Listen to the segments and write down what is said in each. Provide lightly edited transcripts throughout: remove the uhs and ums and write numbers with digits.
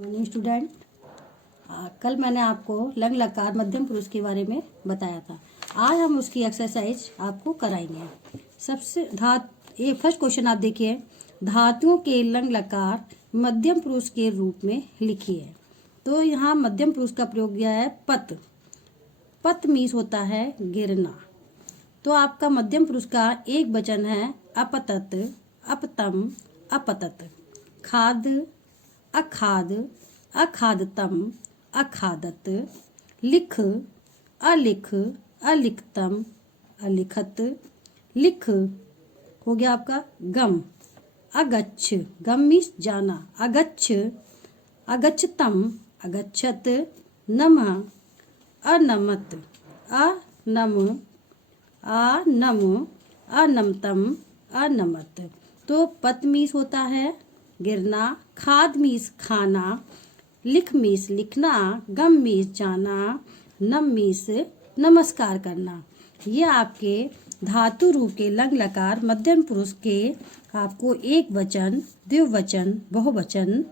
Morning student. कल मैंने आपको लंग लकार मध्यम पुरुष के बारे में बताया था। आज हम उसकी एक्सरसाइज आपको कराएंगे। सबसे ये फर्स्ट क्वेश्चन आप देखिए, धातुओं के लंग लकार मध्यम पुरुष के रूप में लिखिए। तो यहाँ मध्यम पुरुष का प्रयोग किया है पत। पत मीन्स होता है गिरना। तो आपका मध्यम पुरुष का एक वचन है अपतत, अपतम, अपतत। खाद, अखाद, अखादतम, अखादत। लिख, अलिख, अलिखतम, अलिखत। लिख हो गया आपका गम। अगच्छ, गम मीन्स जाना, अगच्छ, अगच्छतम, अगच्छत। नमः, अनमत, अनम, अनम, अनमतम, अनमत। तो पत मीन्स होता है गिरना, खाद मीन्स खाना, लिख मीन्स लिखना, गम मीन्स जाना, नम मीन्स नमस्कार करना। ये आपके धातु रूप के लंग लकार मध्यम पुरुष के आपको एक वचन, द्विवचन, बहुवचन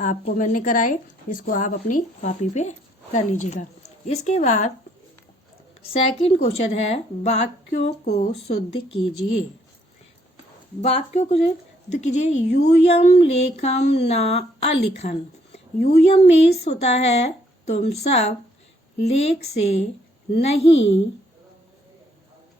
आपको मैंने कराए। इसको आप अपनी कॉपी पे कर लीजिएगा। इसके बाद सेकंड क्वेश्चन है वाक्यों को शुद्ध कीजिए। वाक्यों को शुद्ध कीजिए। यूयम लेखम न अलिखन। यूयम मीन्स होता है तुम सब लेख से नहीं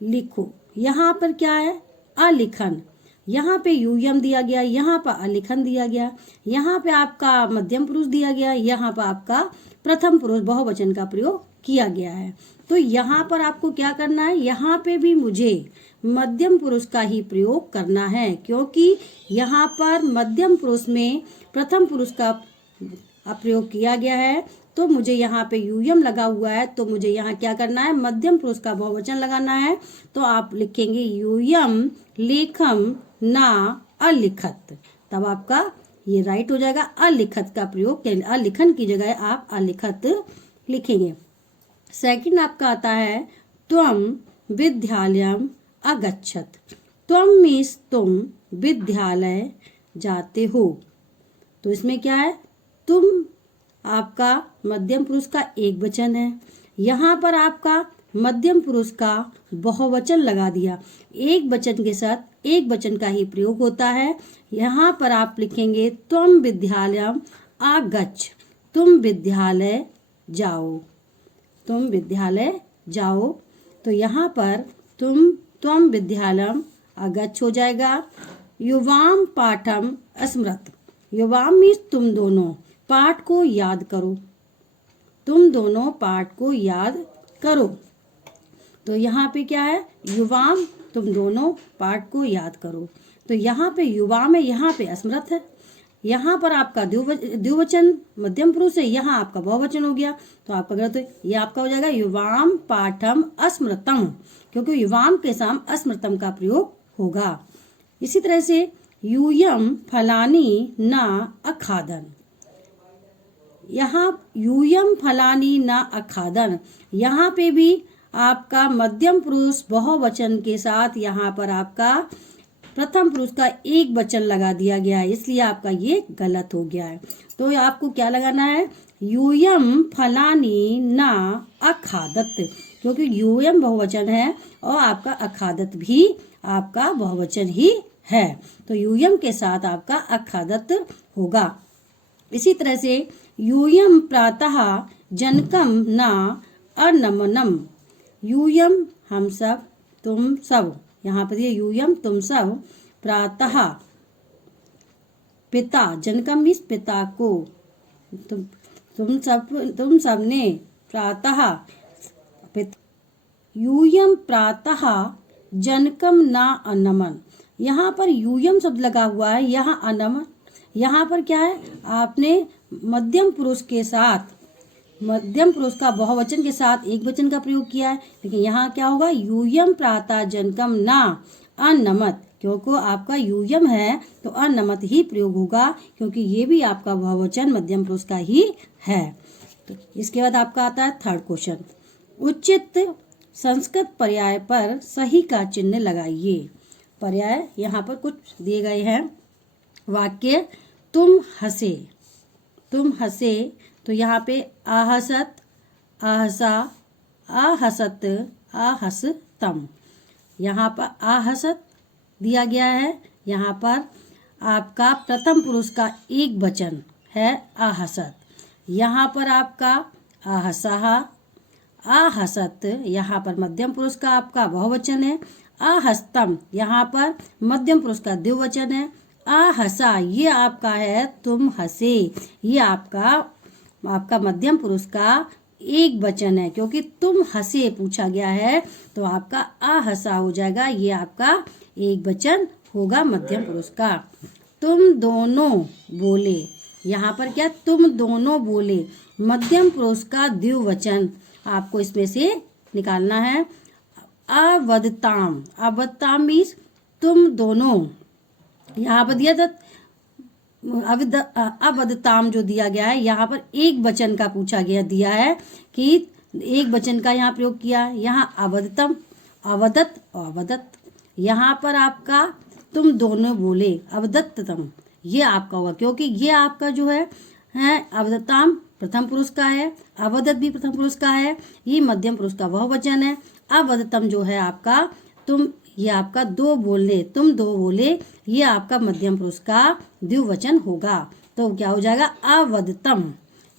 लिखो। यहाँ पर क्या है? अलिखन। यहाँ पे यूयम दिया गया, यहाँ पर अलिखन दिया गया, यहाँ पे आपका मध्यम पुरुष दिया गया, यहाँ पर आपका प्रथम पुरुष बहुवचन का प्रयोग किया गया है। तो यहाँ पर आपको क्या करना है? यहाँ पे भी मुझे मध्यम पुरुष का ही प्रयोग करना है, क्योंकि यहाँ पर मध्यम पुरुष में प्रथम पुरुष का प्रयोग किया गया है। तो मुझे यहाँ पे यूयम लगा हुआ है, तो मुझे यहाँ क्या करना है? मध्यम पुरुष का बहुवचन लगाना है। तो आप लिखेंगे यूयम लेखम ना अलिखत। तब आपका ये राइट हो जाएगा। अलिखत का प्रयोग, अलिखन की जगह आप अलिखत लिखेंगे। सेकंड आपका आता है त्वम विद्यालयम अगच्छत। त्वम मीन्स तुम विद्यालय जाते हो। तो इसमें क्या है? तुम आपका मध्यम पुरुष का एक वचन है, यहाँ पर आपका मध्यम पुरुष का बहुवचन लगा दिया। एक वचन के साथ एक वचन का ही प्रयोग होता है। यहाँ पर आप लिखेंगे त्वम विद्यालयम आगच्छ। तुम विद्यालय जाओ, तुम विद्यालय जाओ। तो यहाँ पर त्वम विद्यालयम अगच्छ हो जाएगा। युवाम पाठम स्मृत। युवाम मीन्स तुम दोनों पाठ को याद करो, तुम दोनों पाठ को याद करो। तो यहाँ पे क्या है? युवाम, तुम दोनों पाठ को याद करो। तो यहाँ पे युवाम है, यहाँ पे स्मृत है। यहाँ पर आपका द्विवचन मध्यम पुरुष है, यहाँ आपका बहुवचन हो गया। तो आपका गलत है, ये आपका हो जाएगा युवाम पाठम अस्मृतम, क्योंकि युवाम के साथ अस्मृतम का प्रयोग होगा। इसी तरह से यूयम फलानी ना अखादन। यहाँ यूयम फलानी ना अखादन, यहाँ पे भी आपका मध्यम पुरुष बहुवचन के साथ यहाँ पर आपका प्रथम पुरुष का एक वचन लगा दिया गया है, इसलिए आपका ये गलत हो गया है। तो आपको क्या लगाना है? यूयम फलानी ना अखादत, क्योंकि यूयम बहुवचन है और आपका अखादत भी आपका बहुवचन ही है। तो यूयम के साथ आपका अखादत होगा। इसी तरह से यूयम प्रातः जनकम ना अनमनम। यूयम हम सब, तुम सब, यहाँ पर ये यूयम तुम सब, प्रातः पिता, जनकम मीन्स पिता को, तुम सब ने प्रातः पिता। यूयम प्रातः जनकम ना अनमन। यहाँ पर यूयम शब्द लगा हुआ है, यहाँ अनमन। यहाँ पर क्या है? आपने मध्यम पुरुष के साथ, मध्यम पुरुष का बहुवचन के साथ एक वचन का प्रयोग किया है, लेकिन यहाँ क्या होगा? यूयम प्रातः जनकम ना अनमत। क्योंकि आपका यूयम है तो अनमत ही प्रयोग होगा, क्योंकि ये भी आपका बहुवचन मध्यम पुरुष का ही है। तो इसके बाद आपका आता है थर्ड क्वेश्चन। उचित संस्कृत पर्याय पर सही का चिन्ह लगाइए। पर्याय यहाँ पर कुछ दिए गए हैं। वाक्य तुम हंसे, तुम हंसे, तो यहाँ पे आहसत, आहसा, आहसत, आहसतम। यहाँ पर आहसत दिया गया है, यहाँ पर आपका प्रथम पुरुष का एक वचन है आहसत। यहाँ पर आपका आहसहा, आहसत, यहाँ पर मध्यम पुरुष का आपका बहुवचन है। आहस्तम, यहाँ पर मध्यम पुरुष का द्विवचन है। आहसा, ये आपका है तुम हंसे, ये आपका मध्यम पुरुष का एक वचन है, क्योंकि तुम हंसे पूछा गया है तो आपका आहसा हो जाएगा, ये आपका एक वचन होगा मध्यम पुरुष का। तुम दोनों बोले, यहाँ पर क्या तुम दोनों बोले, मध्यम पुरुष का द्विवचन आपको इसमें से निकालना है। अवदताम, अवदताम मीन्स तुम दोनों, यहाँ पर दिया था अवदताम जो दिया गया है, यहाँ पर एक वचन का पूछा गया दिया है कि एक वचन का यहाँ प्रयोग किया। यहाँ अवदतम, अवदत, अवदत, यहाँ पर आपका तुम दोनों बोले, अवदत्तम, ये आपका होगा, क्योंकि ये आपका जो है अवदताम प्रथम पुरुष का है, अवदत भी प्रथम पुरुष का है, ये मध्यम पुरुष का बहुवचन है। अवदतम जो है आपका तुम, ये आपका दो बोले, तुम दो बोले, ये आपका मध्यम पुरुष का द्विवचन होगा, तो क्या हो जाएगा अवदतम।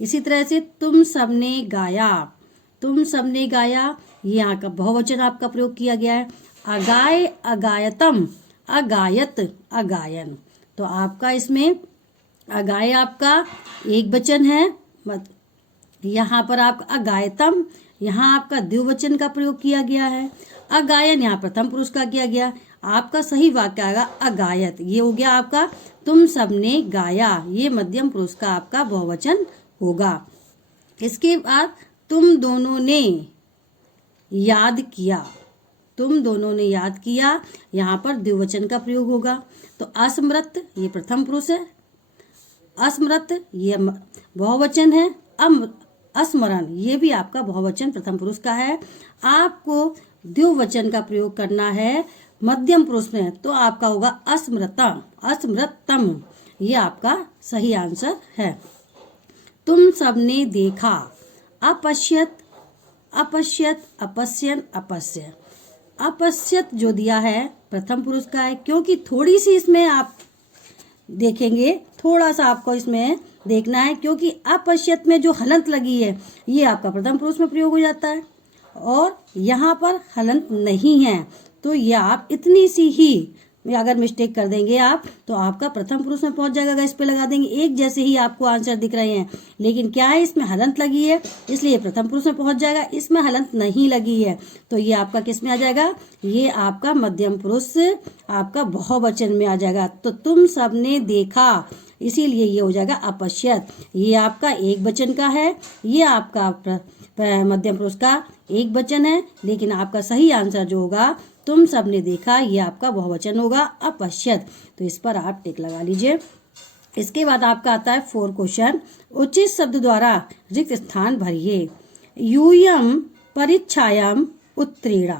इसी तरह से तुम सबने गाया, तुम सबने गाया, ये यहाँ का बहुवचन आपका प्रयोग किया गया है। अगाय, अगायतम, अगायत, अगायन, तो आपका इसमें अगाय आपका एक वचन है, यहाँ पर आपका अगायतम, यहाँ आपका द्विवचन का प्रयोग किया गया है। अगायन यहाँ प्रथम पुरुष का किया गया, आपका सही वाक्य आएगा अगायत, ये हो गया आपका तुम सबने गाया, ये मध्यम पुरुष का आपका बहुवचन होगा। इसके बाद तुम दोनों ने याद किया, तुम दोनों ने याद किया, यहाँ पर द्विवचन का प्रयोग होगा। तो अस्मृत ये प्रथम पुरुष है, अस्मृत ये बहुवचन है, अस्मरण ये भी आपका बहुवचन प्रथम पुरुष का है। आपको द्विवचन का प्रयोग करना है मध्यम पुरुष में, तो आपका होगा अस्मृतम, अस्मृतम, ये आपका सही आंसर है। तुम सबने देखा, अपश्यत, अपश्यत, अपश्यन, अपश्य, अपश्यत जो दिया है प्रथम पुरुष का है, क्योंकि थोड़ी सी इसमें आप देखेंगे, थोड़ा सा आपको इसमें देखना है, क्योंकि अपश्यत में जो हलंत लगी है ये आपका प्रथम पुरुष में प्रयोग हो जाता है और यहाँ पर हलंत नहीं है, तो ये आप इतनी सी ही अगर मिस्टेक कर देंगे आप तो आपका प्रथम पुरुष में पहुंच जाएगा। इस पे लगा देंगे, एक जैसे ही आपको आंसर दिख रहे हैं, लेकिन क्या है इसमें हलंत लगी है इसलिए प्रथम पुरुष में पहुंच जाएगा। इसमें हलंत नहीं लगी है तो ये आपका किस में आ जाएगा, ये आपका मध्यम पुरुष आपका बहुवचन में आ जाएगा। तो तुम सबने देखा, इसीलिए ये हो जाएगा अपश्यत, ये आपका एक वचन का है, ये आपका मध्यम पुरुष का एक वचन है, लेकिन आपका सही आंसर जो होगा तुम सबने देखा, ये आपका बहुवचन होगा अपश्यत। तो इस पर आप टिक लगा लीजिए। इसके बाद आपका आता है 4 क्वेश्चन, उचित शब्द द्वारा रिक्त स्थान भरिए। यूयम परीक्षायाम उत्तीर्ण,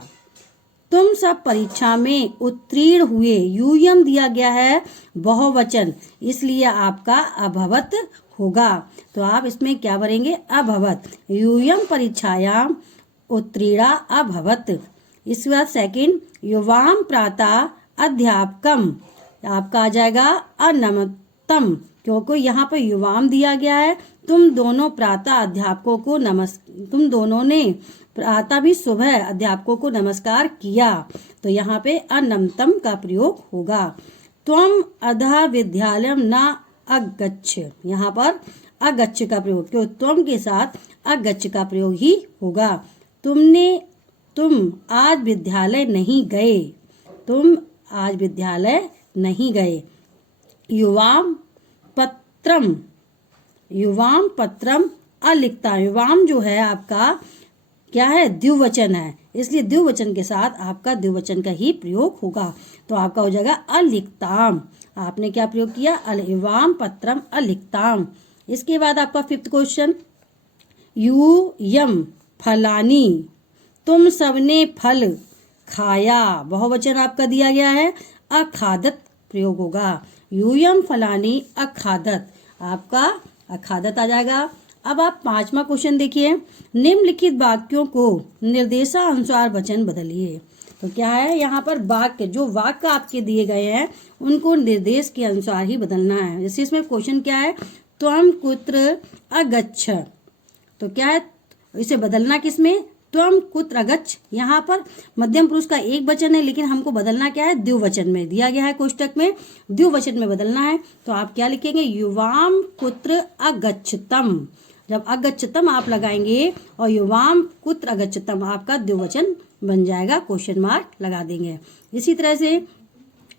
तुम सब परीक्षा में उत्तीर्ण हुए, यूयम दिया गया है बहुवचन, इसलिए आपका अभवत होगा। तो आप इसमें क्या भरेंगे, अभवत, यूयम परीक्षायाम उत्तीर्ण अभवत। इसके बाद सेकंड, युवाम प्रातः अध्यापकम, आपका आ जाएगा अनमतम, क्योंकि यहाँ पर युवाम दिया गया है, तुम दोनों प्रातः अध्यापकों को तुम दोनों ने प्रातः भी सुबह अध्यापकों को नमस्कार किया, तो यहाँ पे अनमतम का प्रयोग होगा। त्वम अधः विद्यालयम न अगच्छ, यहाँ पर अगच्छ का प्रयोग, क्यों त्वम के साथ अगच्छ का प्रयोग ही होगा। तुम आज विद्यालय नहीं गए, तुम आज विद्यालय नहीं गए। युवाम पत्रम, युवाम पत्रम अलिखता, युवाम जो है आपका क्या है, द्विवचन है, इसलिए द्विवचन के साथ आपका द्विवचन का ही प्रयोग होगा, तो आपका हो जाएगा अलिखताम। आपने क्या प्रयोग किया, युवाम पत्रम अलिखताम। इसके बाद आपका 5th क्वेश्चन, यूयम फलानी, तुम सबने फल खाया, बहुवचन आपका दिया गया है, अखादत प्रयोग होगा। यूयम फलानी अखादत, आपका अखादत आ जाएगा। अब आप 5वां क्वेश्चन देखिए, निम्नलिखित वाक्यों को निर्देशानुसार वचन बदलिए। तो क्या है, यहाँ पर वाक्य, जो वाक्य आपके दिए गए हैं उनको निर्देश के अनुसार ही बदलना है। जैसे इसमें क्वेश्चन क्या है, त्वम कुत्र अगच्छ, तो क्या है, इसे बदलना किसमें, त्वम कुत्र अगच्छ। यहाँ पर मध्यम पुरुष का एक वचन है, लेकिन हमको बदलना क्या है, द्विवचन में दिया गया है, कोष्टक में द्विवचन में बदलना है। तो आप क्या लिखेंगे, युवाम कुत्र अगच्छतम। जब अगच्छतम आप लगाएंगे और युवाम कुत्र अगच्छतम, आपका द्विवचन बन जाएगा, क्वेश्चन मार्क लगा देंगे। इसी तरह से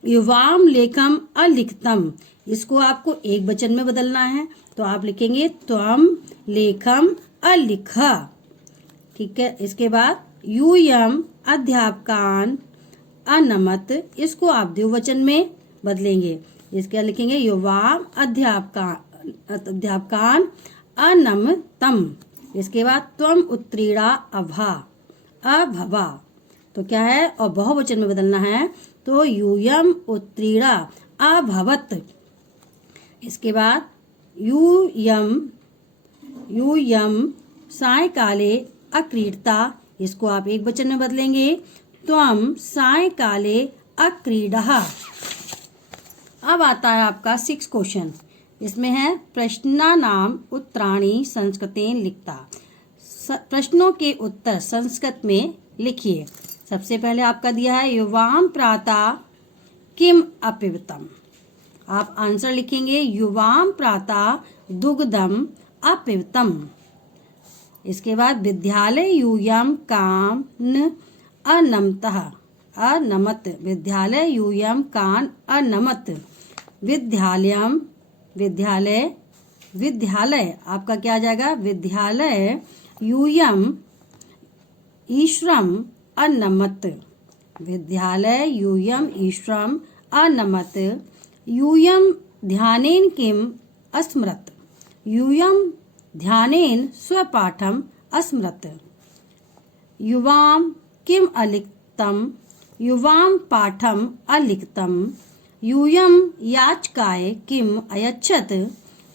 युवाम लेखम अलिखतम, इसको आपको एक वचन में बदलना है। तो आप लिखेंगे त्वम लेखम अलिखा। ठीक है, इसके बाद यूयम अध्यापकान अनमत, इसको आप द्विवचन में बदलेंगे। इसके लिखेंगे युवाम अध्यापकान अनमतम। इसके बाद त्वम उत्तीर्णा अभवा, तो क्या है, और बहुवचन में बदलना है, तो यूयम उत्तीर्णा अभवत। इसके बाद यूयम सायंकाले अक्रीडता, इसको आप एक वचन में बदलेंगे, त्वम सायंकाले अक्रीडः। अब आता है आपका 6 क्वेश्चन। इसमें है प्रश्नानाम उत्तराणि संस्कृतेन लिखता, प्रश्नों के उत्तर संस्कृत में लिखिए। सबसे पहले आपका दिया है युवाम प्रातः किम अपिबतम, आप आंसर लिखेंगे युवाम प्रातः दुग्धम अपिबतम। इसके बाद विद्यालय यूयम कान अनमतः अनमत, विद्यालय यूयम कान अनमत। विद्यालय आपका क्या आ जाएगा, विद्यालय यूयम ईश्वरम अनमत, विद्यालय यूयम ईश्वरम अनमत। यूयम ध्यानेन किम अस्मरत, यूयम ध्यानेन स्वपाठम अस्मरत। युवाम किम अलिखतम, युवाम पाठम अलिखतम। यूयम याचकाय किम अयच्छत,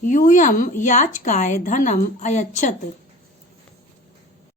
यूयम याचकाय धनम अयच्छत।